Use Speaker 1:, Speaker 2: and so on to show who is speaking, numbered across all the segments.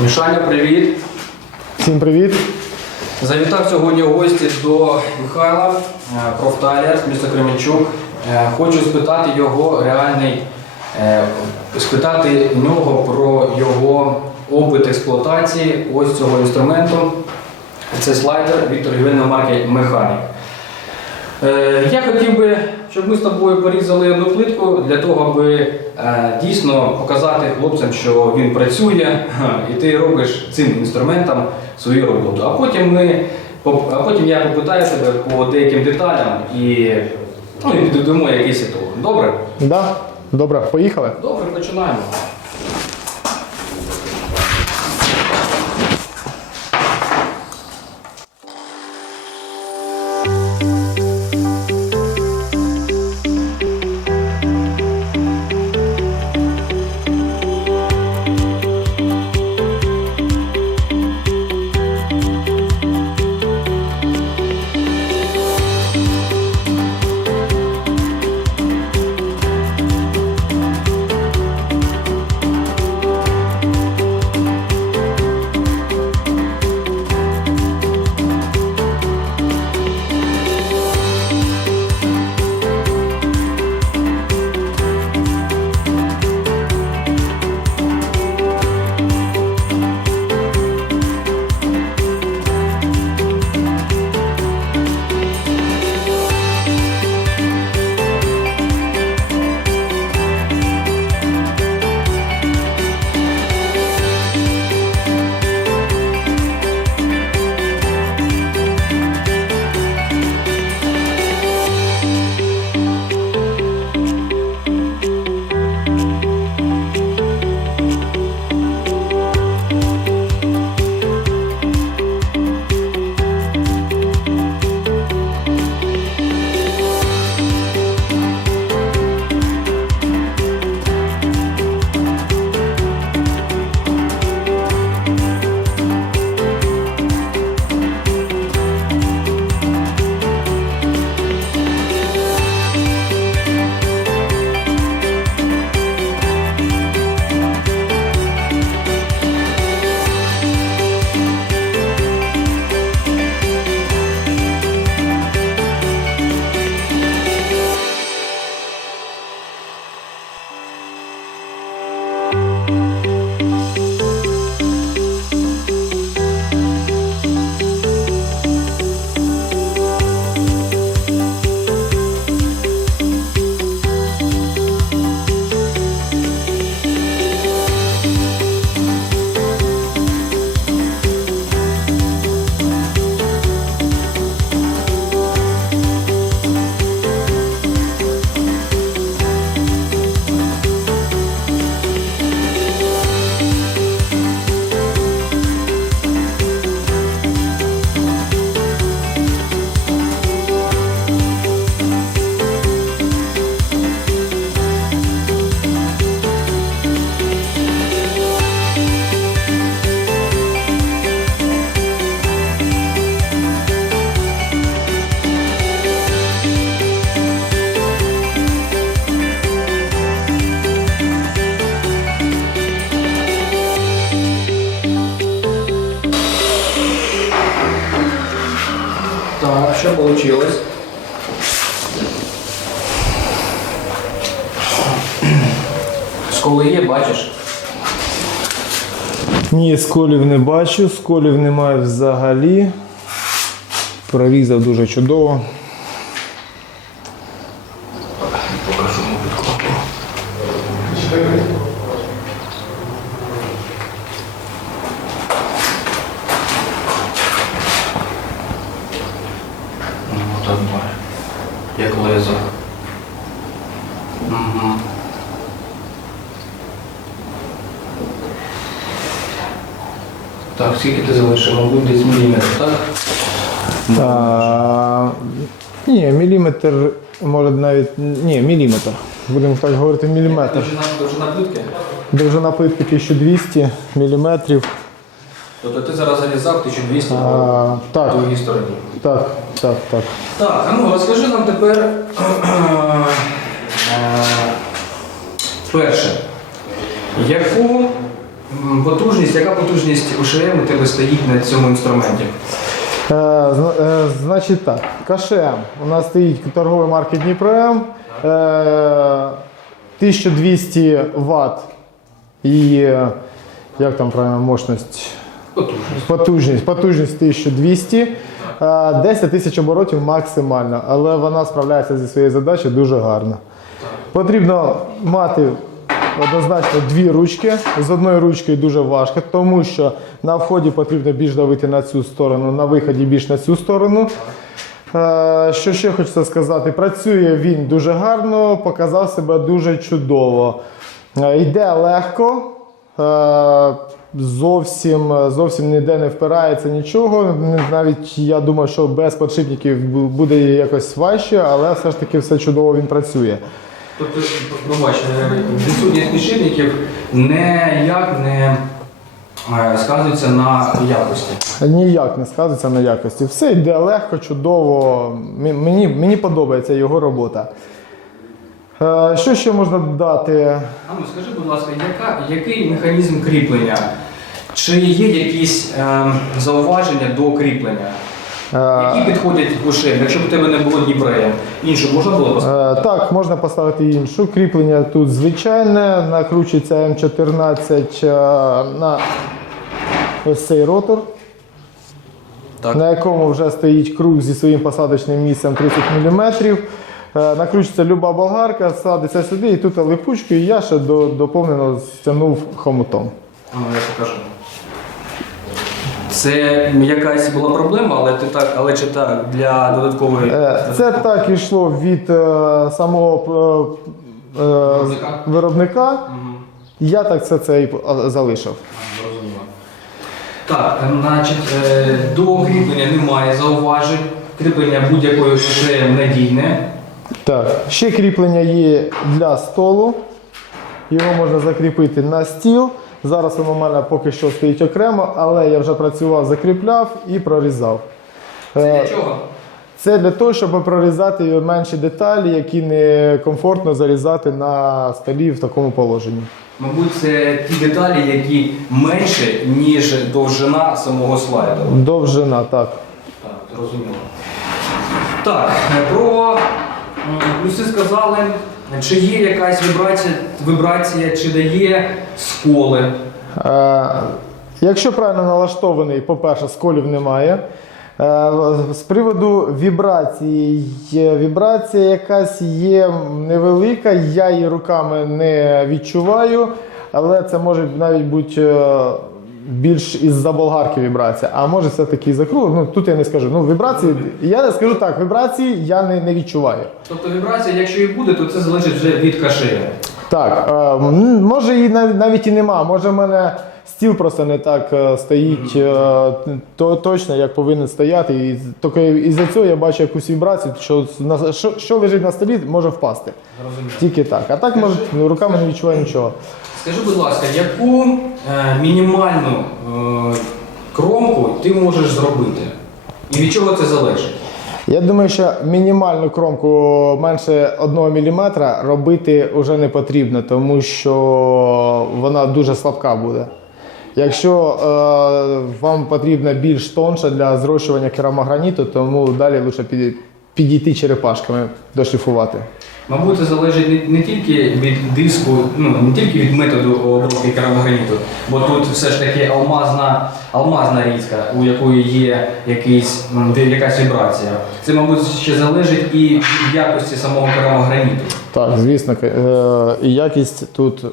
Speaker 1: Мішаня, привіт.
Speaker 2: Всім привіт.
Speaker 1: Завітав сьогодні в гості до Михайла, е, профталія з міста Кременчук. Е, Хочу спитати його реальний, е, спитати нього про його опит експлуатації ось цього інструменту. Це слайдер від торгівельної марки Механік. Я хотів би, щоб ми з тобою порізали одну плитку для того, аби е, дійсно показати хлопцям, що він працює, і ти робиш цим інструментом свою роботу. А потім ми а потім я попитаю тебе по деяким деталям і, ну, і підведемо якийсь ітог. Добре?
Speaker 2: Да? Добре, поїхали.
Speaker 1: Добре, починаємо. Сколи є, бачиш?
Speaker 2: Ні, сколів не бачу, сколів немає взагалі. Прорізав дуже чудово.
Speaker 1: Покажу так має. Як лезо. Угу. Так, скільки ти залишив? Мабуть, десь міліметр, так?
Speaker 2: А, ні, міліметр, може навіть. Ні, міліметр. Будемо так говорити, міліметр.
Speaker 1: Довжина, довжина плитки?
Speaker 2: Довжина плитки 1200 міліметрів.
Speaker 1: Тобто ти зараз залізав 1200
Speaker 2: А,
Speaker 1: на
Speaker 2: так.
Speaker 1: другій стороні.
Speaker 2: Так, так, так.
Speaker 1: Так, а ну розкажи нам тепер е, перше, яку потужність, яка потужність УШМ у тебе стоїть на цьому інструменті?
Speaker 2: Е, е, значить так, КШМ. У нас стоїть торгової марки Дніпром. Е, 1200 Вт і е, як там правильно мощність?
Speaker 1: Потужність.
Speaker 2: Потужність, потужність 1200. Е, 10 тисяч оборотів максимально, але вона справляється зі своєю задачею дуже гарно. Потрібно мати однозначно дві ручки. З одною ручкою дуже важко, тому що на вході потрібно більш давити на цю сторону, на виході більш на цю сторону. Е, Що ще хочеться сказати? Працює він дуже гарно, показав себе дуже чудово. Е, Йде легко, е, зовсім, зовсім ніде не впирається нічого. Навіть я думаю, що без подшипників буде якось важче, але все ж таки все чудово він працює.
Speaker 1: Тобто, пробач, відсутність підшипників ніяк не е, сказується на якості.
Speaker 2: Ніяк не сказується на якості. Все йде легко, чудово. Мені, мені подобається його робота. Е, Що ще можна додати?
Speaker 1: А ну скажи, будь ласка, яка, який механізм кріплення? Чи є якісь е, зауваження до кріплення?
Speaker 2: Е,
Speaker 1: Які підходять в ушем? Якщо б у тебе не було Дніпроєм, іншу можна було поставити?
Speaker 2: Е, Так, можна поставити іншу. Кріплення тут звичайне, накручується М14 е, на ось цей ротор,
Speaker 1: Так.
Speaker 2: на якому вже стоїть круг зі своїм посадочним місцем 30 мм. Накручується люба болгарка, садиться сюди, і тут липучку, і я ще до, доповнено стягнув хомутом.
Speaker 1: А ну я покажу. Це якась була проблема, але ти так, але чи так для додаткової
Speaker 2: Е, Це так йшло від е, самого е, е,
Speaker 1: Виробника?
Speaker 2: виробника. Я так це, це і залишив.
Speaker 1: Зрозуміло. Так, е, значить, е, до кріплення немає зауважень. Кріплення будь-якої вже надійне.
Speaker 2: Так, ще кріплення є для столу. Його можна закріпити на стіл. Зараз воно в мене поки що стоїть окремо, але я вже працював, закріпляв і прорізав.
Speaker 1: Це
Speaker 2: Е,
Speaker 1: для чого?
Speaker 2: Це для того, щоб прорізати менші деталі, які не комфортно зарізати на столі в такому положенні.
Speaker 1: Мабуть, це ті деталі, які менше, ніж довжина самого слайду.
Speaker 2: Довжина, так.
Speaker 1: Так, зрозуміло. Так, е, про плюси сказали. Чи є якась вібрація, вібрація чи дає сколи?
Speaker 2: Е, Якщо правильно налаштований, по-перше, сколів немає. Е, З приводу вібрації, вібрація якась є невелика, я її руками не відчуваю, але це може навіть бути е, більш із-за болгарки вібрація, а може все-таки із-за кругу. Ну, тут я не скажу. Ну, вібрації, я не скажу так, вібрації я не, не відчуваю.
Speaker 1: Тобто вібрація, якщо і буде, то це залежить вже від кашея.
Speaker 2: Так, е, може і нав- навіть і нема. Може, в мене стіл просто не так е, стоїть е, то, точно, як повинен стояти. І тільки із-за цього я бачу якусь вібрацію, що, на- що, що лежить на столі, може впасти.
Speaker 1: Зрозуміло.
Speaker 2: Тільки так. А так може, ну, руками не відчуваю нічого.
Speaker 1: Скажи, будь ласка, яку е, мінімальну е, кромку ти можеш зробити? І від чого це залежить?
Speaker 2: Я думаю, що мінімальну кромку менше 1 мм робити вже не потрібно, тому що вона дуже слабка буде. Якщо е, вам потрібна більш тонша для зрощування керамограніту, тому далі лише підійти черепашками дошліфувати.
Speaker 1: Мабуть, це залежить не, не тільки від диску, ну не тільки від методу обробки керамограніту, бо тут все ж таки алмазна, алмазна різка, у якої є якийсь, м, де якась вібрація. Це, мабуть, ще залежить і від якості самого керамограніту.
Speaker 2: Так, звісно, к- е, і якість тут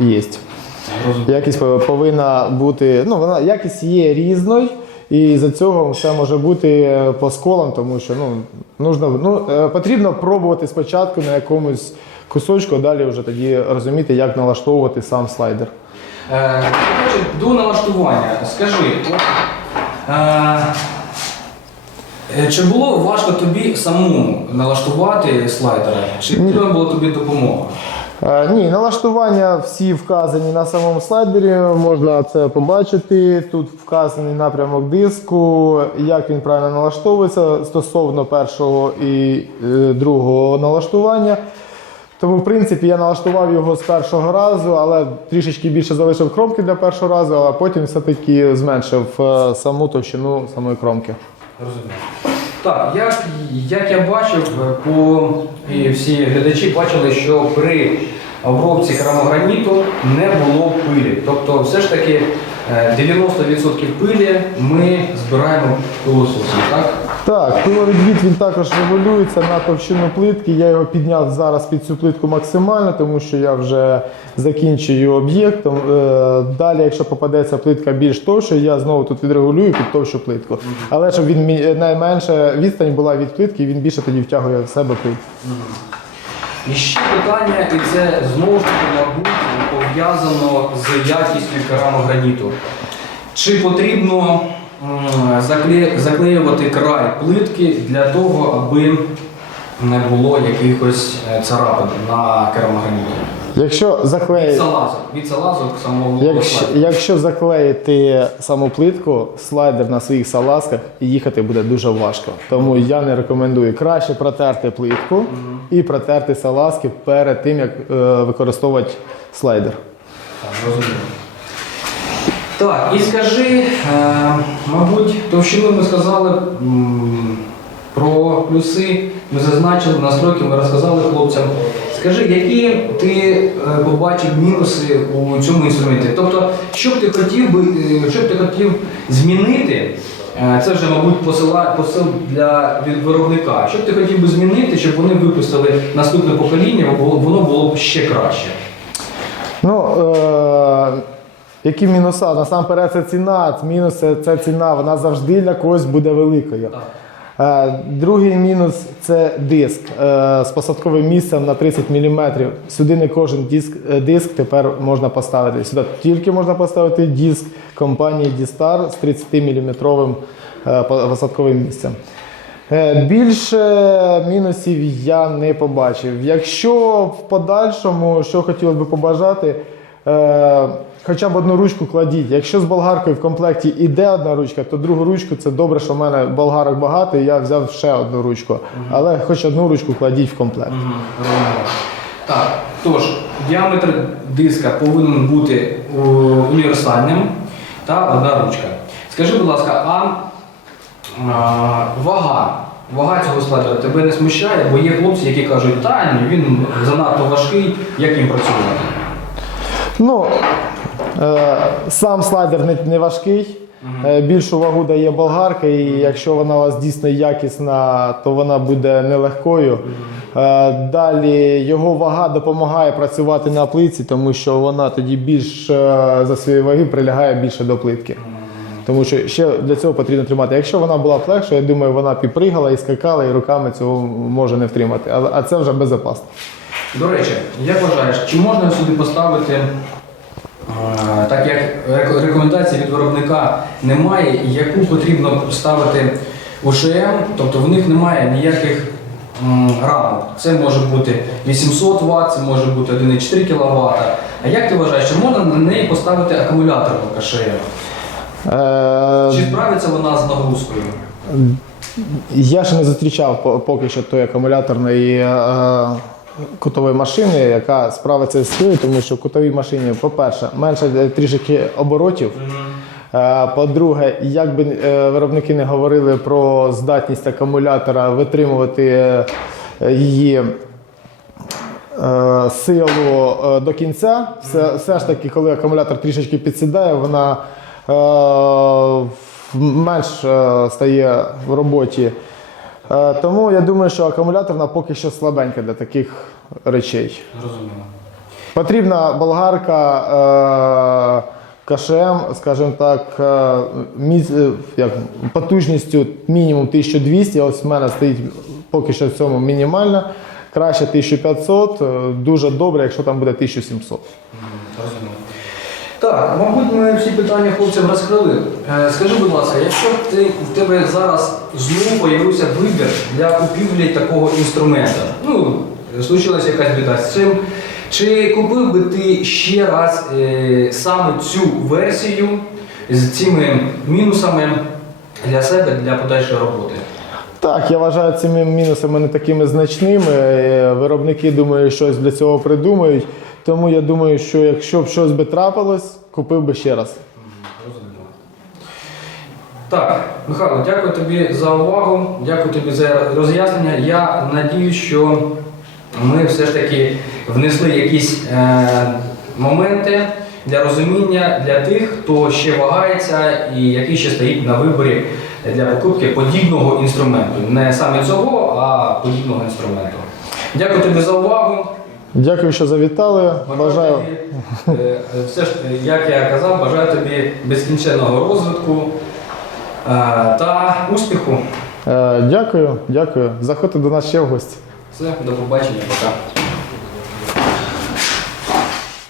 Speaker 2: є. Якість повинна бути, ну вона якість є різною, і за цього все може бути е, по сколам, тому що ну, нужно, ну, е, потрібно пробувати спочатку на якомусь кусочку, а далі вже тоді розуміти, як налаштовувати сам слайдер.
Speaker 1: Е, до налаштування, скажи, е, е, чи було важко тобі самому налаштувати слайдери? Чи потрібна була тобі допомога?
Speaker 2: Е, Ні, налаштування всі вказані на самому слайдері, можна це побачити. Тут вказаний напрямок диску, як він правильно налаштовується стосовно першого і е, другого налаштування. Тому, в принципі, я налаштував його з першого разу, але трішечки більше залишив кромки для першого разу, а потім все-таки зменшив е, саму товщину самої кромки.
Speaker 1: Розумію. Так, як, як я бачив, е, по і всі глядачі бачили, що при обробці керамограніту не було пилі. Тобто, все ж таки е, 90% пилі ми збираємо пилососом, так?
Speaker 2: Так, пиловідвід він також регулюється на товщину плитки. Я його підняв зараз під цю плитку максимально, тому що я вже закінчую об'єктом. Е, Далі, якщо попадеться плитка більш товща, я знову тут відрегулюю під товщу плитку. Але щоб він найменша відстань була від плитки, він більше тоді втягує в себе плитку.
Speaker 1: І ще питання, і це знову ж таки, мабуть, пов'язано з якістю керамограніту. Чи потрібно заклеювати край плитки для того, аби не було якихось е, царапин на керамограніті?
Speaker 2: Якщо
Speaker 1: Від
Speaker 2: заклеїти.
Speaker 1: салазок, від салазок самого
Speaker 2: Якщо, якщо заклеїти саму плитку, слайдер на своїх салазках, їхати буде дуже важко. Тому я не рекомендую краще протерти плитку і протерти салазки перед тим, як е, використовувати слайдер.
Speaker 1: Так, розумію. Так, і скажи, е, мабуть, товщину ми сказали про плюси, ми зазначили настройки, ми розказали хлопцям. Скажи, які ти е, побачив мінуси у цьому інструменті? Тобто, що б ти хотів би, е, що б ти хотів змінити? Це вже, мабуть, посил для від виробника. Що б ти хотів би змінити, щоб вони випустили наступне покоління, воно було б ще краще?
Speaker 2: Ну, е, які мінуса? Насамперед це ціна. Мінуси це ціна, вона завжди для когось буде великою. Е, Другий мінус це диск е, з посадковим місцем на 30 мм. Сюди не кожен диск, е, диск тепер можна поставити. Сюди тільки можна поставити диск компанії D-Star з 30 мм посадковим місцем. Більше мінусів я не побачив. Якщо в подальшому, що хотілося б побажати, хоча б одну ручку кладіть. Якщо з болгаркою в комплекті іде одна ручка, то другу ручку це добре, що в мене болгарок багато, і я взяв ще одну ручку. Але хоч одну ручку кладіть в комплект.
Speaker 1: Так, тож, діаметр диска повинен бути о, універсальним та одна ручка. Скажи, будь ласка, а, а вага? Вага цього слайдера тебе не смущає, бо є хлопці, які кажуть, та ні, він занадто важкий, як їм працювати?
Speaker 2: Ну, сам слайдер не, не важкий. Е, Більшу вагу дає болгарка, і якщо вона у вас дійсно якісна, то вона буде нелегкою. Е, Далі його вага допомагає працювати на плитці, тому що вона тоді більш е, за свої ваги прилягає більше до плитки. Тому що ще для цього потрібно тримати. Якщо вона була б легша, я думаю, вона б і пригала, і скакала, і руками цього може не втримати. А, це вже безпечно.
Speaker 1: До речі, як вважаєш, чи можна сюди поставити, е, так як рек- рекомендацій від виробника немає, яку потрібно ставити ОШМ, тобто в них немає ніяких рамок. Це може бути 800 Вт, це може бути 1,4 кВт. А як ти вважаєш, чи можна на неї поставити акумуляторну КШМ?
Speaker 2: Е,
Speaker 1: Чи справиться вона з нагрузкою?
Speaker 2: Я ще не зустрічав поки що тої акумуляторної е, кутової машини, яка справиться з цією, тому що в кутовій машині, по-перше, менше е, трішки оборотів. Е, По-друге, як би е, виробники не говорили про здатність акумулятора витримувати її силу до кінця, все, все ж таки, коли акумулятор трішечки підсідає, вона менш стає в роботі. Тому я думаю, що акумуляторна поки що слабенька для таких речей.
Speaker 1: Зрозуміло.
Speaker 2: Потрібна болгарка е, КШМ, скажімо так, е, міць, е, як, потужністю мінімум 1200. Ось в мене стоїть поки що в цьому мінімальна. Краще 1500, е, дуже добре, якщо там буде 1700.
Speaker 1: Розумію. Так, мабуть, ми всі питання хлопцям розкрили. Скажи, будь ласка, якщо ти, в тебе зараз знову появився вибір для купівлі такого інструмента, ну, случилася якась біда з цим, чи купив би ти ще раз е, саме цю версію з цими мінусами для себе для подальшої роботи?
Speaker 2: Так, я вважаю цими мінусами не такими значними. Е, Виробники, думаю, щось для цього придумають. Тому я думаю, що якщо б щось би трапилось, купив би ще раз.
Speaker 1: Розуміло. Так, Михайло, дякую тобі за увагу, дякую тобі за роз'яснення. Я надію, що ми все ж таки внесли якісь е, моменти для розуміння для тих, хто ще вагається і який ще стоїть на виборі для покупки подібного інструменту. Не саме цього, а подібного інструменту. Дякую тобі за увагу.
Speaker 2: Дякую, що завітали. Бажаю.
Speaker 1: тобі, е, все ж, е, як я казав, бажаю тобі безкінченного розвитку е, та успіху.
Speaker 2: Е, Дякую, дякую. Заходьте до нас ще в гості.
Speaker 1: Все, до побачення, пока.